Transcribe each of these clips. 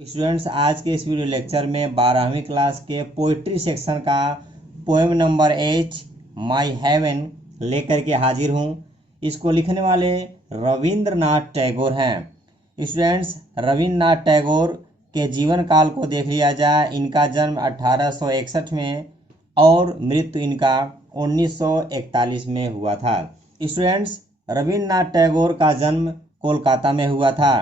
Students, आज के इस वीडियो लेक्चर में 12वीं क्लास के पोइट्री सेक्शन का पोएम नंबर 8 माई हेवन लेकर के हाजिर हूँ। इसको लिखने वाले रविंद्रनाथ टैगोर हैं। स्टूडेंट्स, रविंद्रनाथ टैगोर के जीवन काल को देख लिया जाए। इनका जन्म 1861 में और मृत्यु इनका 1941 में हुआ था। स्टूडेंट्स, रविंद्रनाथ टैगोर का जन्म कोलकाता में हुआ था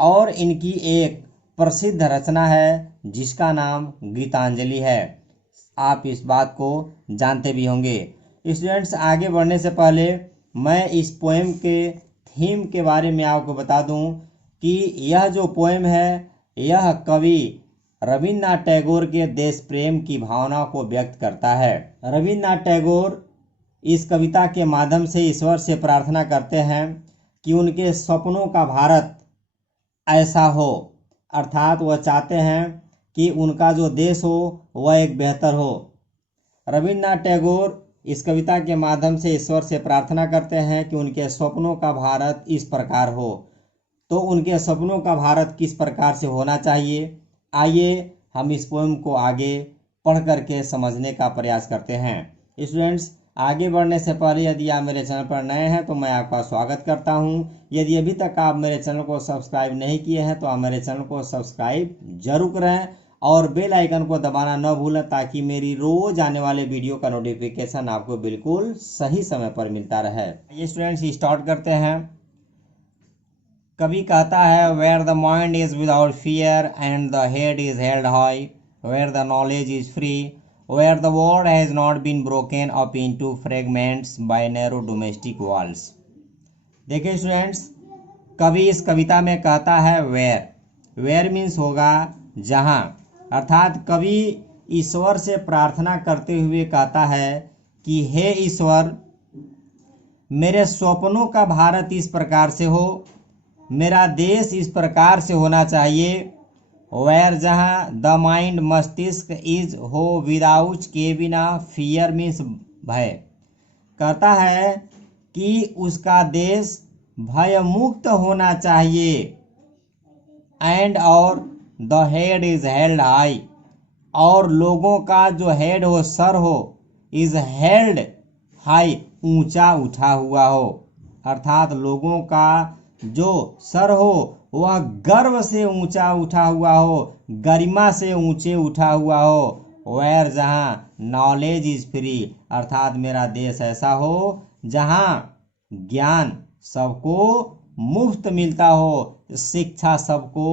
और इनकी एक प्रसिद्ध रचना है जिसका नाम गीतांजलि है। आप इस बात को जानते भी होंगे। स्टूडेंट्स, आगे बढ़ने से पहले मैं इस पोएम के थीम के बारे में आपको बता दूं कि यह जो पोएम है यह कवि रविंद्रनाथ टैगोर के देश प्रेम की भावना को व्यक्त करता है। रविंद्रनाथ टैगोर इस कविता के माध्यम से ईश्वर से प्रार्थना करते हैं कि उनके सपनों का भारत ऐसा हो, अर्थात वह चाहते हैं कि उनका जो देश हो वह एक बेहतर हो। रविंद्रनाथ टैगोर इस कविता के माध्यम से ईश्वर से प्रार्थना करते हैं कि उनके सपनों का भारत इस प्रकार हो। तो उनके सपनों का भारत किस प्रकार से होना चाहिए, आइए हम इस पोएम को आगे पढ़ करके समझने का प्रयास करते हैं। स्टूडेंट्स, आगे बढ़ने से पहले यदि आप मेरे चैनल पर नए हैं तो मैं आपका स्वागत करता हूं। यदि अभी तक आप मेरे चैनल को सब्सक्राइब नहीं किए हैं तो आप मेरे चैनल को सब्सक्राइब जरूर करें और बेल आइकन को दबाना न भूलें ताकि मेरी रोज आने वाले वीडियो का नोटिफिकेशन आपको बिल्कुल सही समय पर मिलता रहे। ये स्टूडेंट्स स्टार्ट करते हैं। कवि कहता है, where the mind is without fear and the head is held high, where the knowledge is free, where the world has not been broken up into fragments by narrow domestic walls। देखिए students, कवि इस कविता में कहता है where means होगा जहां, अर्थात कवि ईश्वर से प्रार्थना करते हुए कहता है कि हे ईश्वर, मेरे स्वप्नों का भारत इस प्रकार से हो, मेरा देश इस प्रकार से होना चाहिए। वेयर जहाँ द माइंड मस्तिष्क इज हो विदाउट के बिना फियर मीन्स भय, कहता है कि उसका देश भय मुक्त होना चाहिए। एंड और the head is held high, और लोगों का जो हेड हो, सर हो, इज हेल्ड हाई, ऊंचा उठा हुआ हो, अर्थात लोगों का जो सर हो वह गर्व से ऊंचा उठा हुआ हो, गरिमा से ऊंचे उठा हुआ हो। वेयर जहाँ नॉलेज इज फ्री, अर्थात मेरा देश ऐसा हो जहाँ ज्ञान सबको मुफ्त मिलता हो, शिक्षा सबको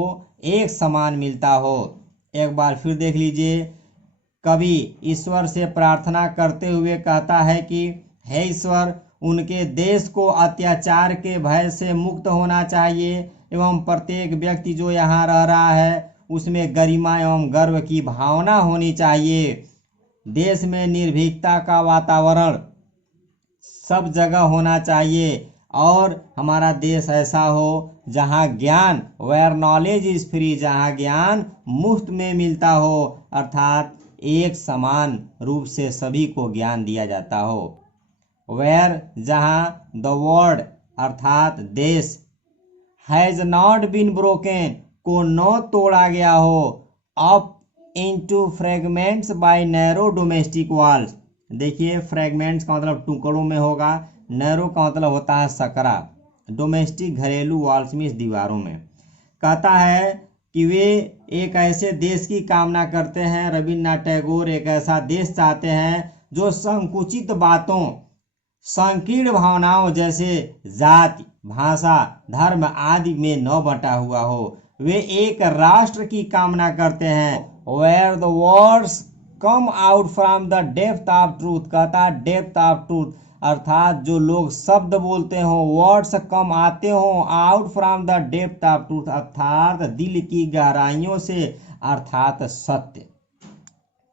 एक समान मिलता हो। एक बार फिर देख लीजिए, कवि ईश्वर से प्रार्थना करते हुए कहता है कि हे ईश्वर, उनके देश को अत्याचार के भय से मुक्त होना चाहिए एवं प्रत्येक व्यक्ति जो यहाँ रह रहा है उसमें गरिमा एवं गर्व की भावना होनी चाहिए। देश में निर्भीकता का वातावरण सब जगह होना चाहिए और हमारा देश ऐसा हो जहाँ ज्ञान, वेयर नॉलेज इज फ्री, जहाँ ज्ञान मुफ्त में मिलता हो, अर्थात एक समान रूप से सभी को ज्ञान दिया जाता हो। वेयर जहाँ द वर्ल्ड, अर्थात देश, हैज नॉट बीन ब्रोकन, को न तोड़ा गया हो, up into fragments by narrow domestic walls. देखिए, फ्रेगमेंट्स का मतलब टुकड़ों में होगा, नैरो का मतलब होता है सकरा, डोमेस्टिक घरेलू, वॉल्स मीन्स दीवारों में। कहता है कि वे एक ऐसे देश की कामना करते हैं, रविंद्रनाथ टैगोर एक ऐसा देश चाहते हैं जो संकुचित बातों, संकीर्ण भावनाओं जैसे जाति, भाषा, धर्म आदि में न बटा हुआ हो। वे एक राष्ट्र की कामना करते हैं। Where the words come out from the depth of truth, कहता डेप्थ ऑफ ट्रूथ, अर्थात जो लोग शब्द बोलते हो, वर्ड्स कम आते हो out from the depth of truth, अर्थात दिल की गहराइयों से, अर्थात सत्य।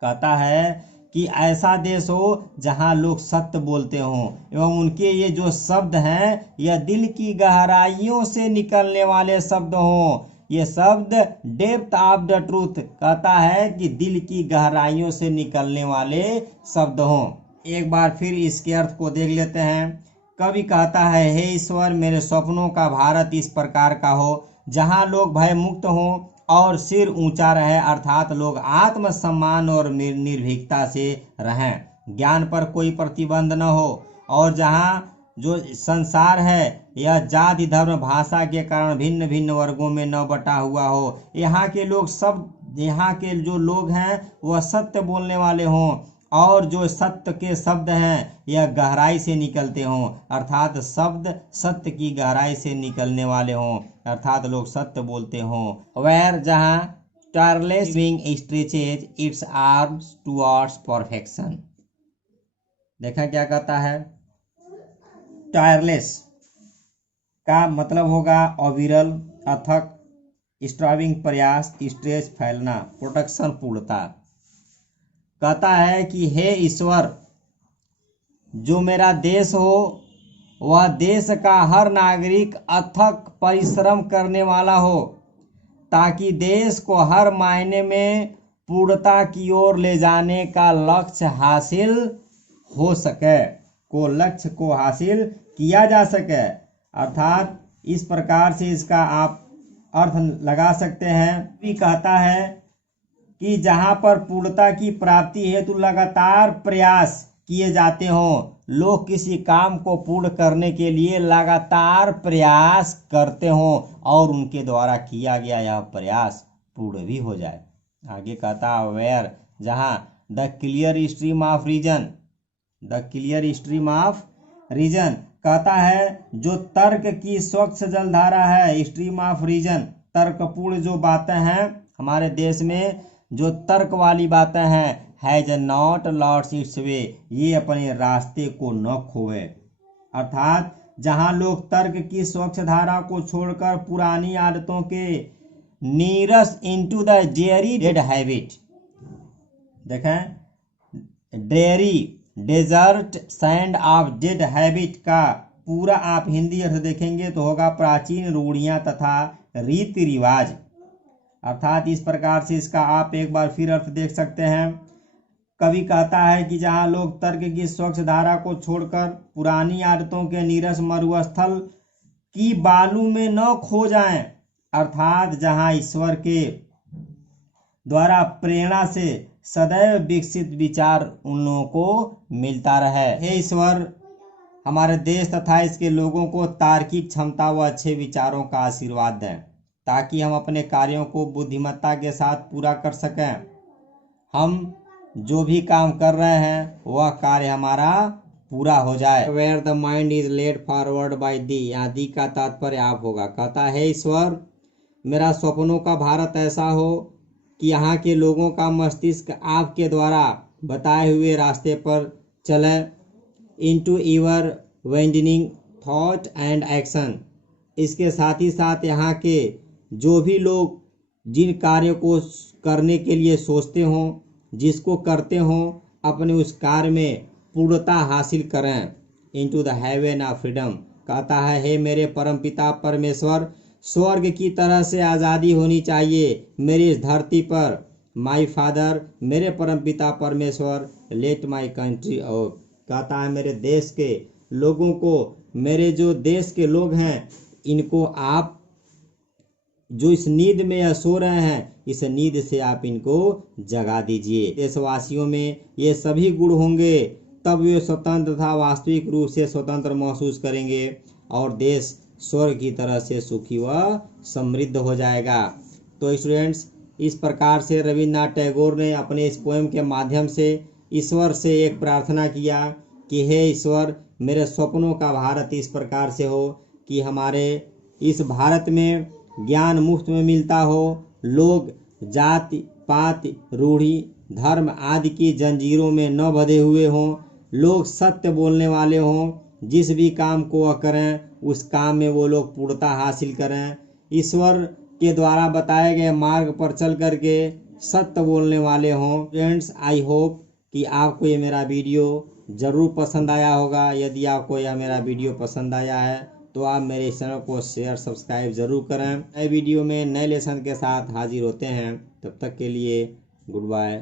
कहता है कि ऐसा देश हो जहां लोग सत्य बोलते हों एवं उनके ये जो शब्द हैं यह दिल की गहराइयों से निकलने वाले शब्द हों। ये शब्द डेप्थ ऑफ द ट्रूथ, कहता है कि दिल की गहराइयों से निकलने वाले शब्द हों। एक बार फिर इसके अर्थ को देख लेते हैं। कवि कहता है, हे ईश्वर, मेरे सपनों का भारत इस प्रकार का हो जहां लोग भय मुक्त हों और सिर ऊंचा रहे, अर्थात लोग आत्मसम्मान और निर्भीकता से रहें, ज्ञान पर कोई प्रतिबंध न हो, और जहाँ जो संसार है यह जाति धर्म भाषा के कारण भिन्न भिन्न वर्गों में न बटा हुआ हो। यहाँ के जो लोग हैं वह सत्य बोलने वाले हों, और जो सत्य के शब्द हैं यह गहराई से निकलते हों, अर्थात शब्द सत्य की गहराई से निकलने वाले हों, अर्थात लोग सत्य बोलते हों। वेयर जहाँ tireless wing stretches it's arms towards perfection. देखा क्या कहता है, टायरलेस का मतलब होगा अविरल, अथक, स्ट्राइविंग प्रयास, स्ट्रेच फैलना, प्रोडक्शन पूर्णता। कहता है कि हे ईश्वर, जो मेरा देश हो वह देश का हर नागरिक अथक परिश्रम करने वाला हो, ताकि देश को हर मायने में पूर्णता की ओर ले जाने का लक्ष्य हासिल हो सके, लक्ष्य को हासिल किया जा सके। अर्थात इस प्रकार से इसका आप अर्थ लगा सकते हैं। भी कहता है कि जहाँ पर पूर्णता की प्राप्ति हेतु लगातार प्रयास किए जाते हों, लोग किसी काम को पूर्ण करने के लिए लगातार प्रयास करते हों और उनके द्वारा किया गया यह प्रयास पूर्ण भी हो जाए। आगे कहता है वेयर जहाँ the clear stream of reason, the clear stream of reason कहता है जो तर्क की स्वच्छ जलधारा है, स्ट्रीम ऑफ रीजन तर्कपूर्ण जो बातें हैं हमारे देश में, जो तर्क वाली बातें हैं, हैज नॉट लॉस्ट इट्स वे, ये अपने रास्ते को न खोए। अर्थात जहां लोग तर्क की स्वच्छ धारा को छोड़कर पुरानी आदतों के नीरस into the dreary dead habit, देखें dreary desert sand of dead habit का पूरा आप हिंदी अर्थ देखेंगे तो होगा प्राचीन रूढ़ियां तथा रीति रिवाज। अर्थात इस प्रकार से इसका आप एक बार फिर अर्थ देख सकते हैं। कवि कहता है कि जहां लोग तर्क की स्वच्छ धारा को छोड़कर पुरानी आदतों के नीरस मरुस्थल की बालू में न खो जाएं, अर्थात जहां ईश्वर के द्वारा प्रेरणा से सदैव विकसित विचार उन लोगों को मिलता रहे। हे ईश्वर, हमारे देश तथा इसके लोगों को तार्किक क्षमता व अच्छे विचारों का आशीर्वाद दें, ताकि हम अपने कार्यों को बुद्धिमत्ता के साथ पूरा कर सकें। हम जो भी काम कर रहे हैं वह कार्य हमारा पूरा हो जाए। Where the mind is led forward by the, यहाँ दी का तात्पर्य आप होगा। कहता है ईश्वर, मेरा सपनों का भारत ऐसा हो कि यहाँ के लोगों का मस्तिष्क आपके द्वारा बताए हुए रास्ते पर चले। Into ever widening thought and action, इसके साथ ही साथ यहाँ के जो भी लोग जिन कार्यों को करने के लिए सोचते हों, जिसको करते हों, अपने उस कार्य में पूर्णता हासिल करें। Into the haven of freedom, कहता है हे मेरे परमपिता परमेश्वर, स्वर्ग की तरह से आज़ादी होनी चाहिए मेरी इस धरती पर। माई फादर, मेरे परमपिता परमेश्वर, लेट माई कंट्री और, कहता है मेरे देश के लोगों को, मेरे जो देश के लोग हैं इनको आप जो इस नींद में या सो रहे हैं, इस नींद से आप इनको जगा दीजिए। देशवासियों में ये सभी गुण होंगे तब वे स्वतंत्र तथा वास्तविक रूप से स्वतंत्र महसूस करेंगे और देश स्वर्ग की तरह से सुखी व समृद्ध हो जाएगा। तो स्टूडेंट्स, इस प्रकार से रविन्द्रनाथ टैगोर ने अपने इस पोएम के माध्यम से ईश्वर से एक प्रार्थना किया कि हे ईश्वर, मेरे सपनों का भारत इस प्रकार से हो कि हमारे इस भारत में ज्ञान मुफ्त में मिलता हो, लोग जाति पात रूढ़ी धर्म आदि की जंजीरों में न बंधे हुए हों, लोग सत्य बोलने वाले हों, जिस भी काम को वह करें उस काम में वो लोग पूर्णता हासिल करें, ईश्वर के द्वारा बताए गए मार्ग पर चल करके सत्य बोलने वाले हों। फ्रेंड्स, आई होप कि आपको ये मेरा वीडियो ज़रूर पसंद आया होगा। यदि आपको यह मेरा वीडियो पसंद आया है तो आप मेरे चैनल को शेयर सब्सक्राइब जरूर करें। नए वीडियो में नए लेसन के साथ हाजिर होते हैं, तब तक के लिए गुड बाय।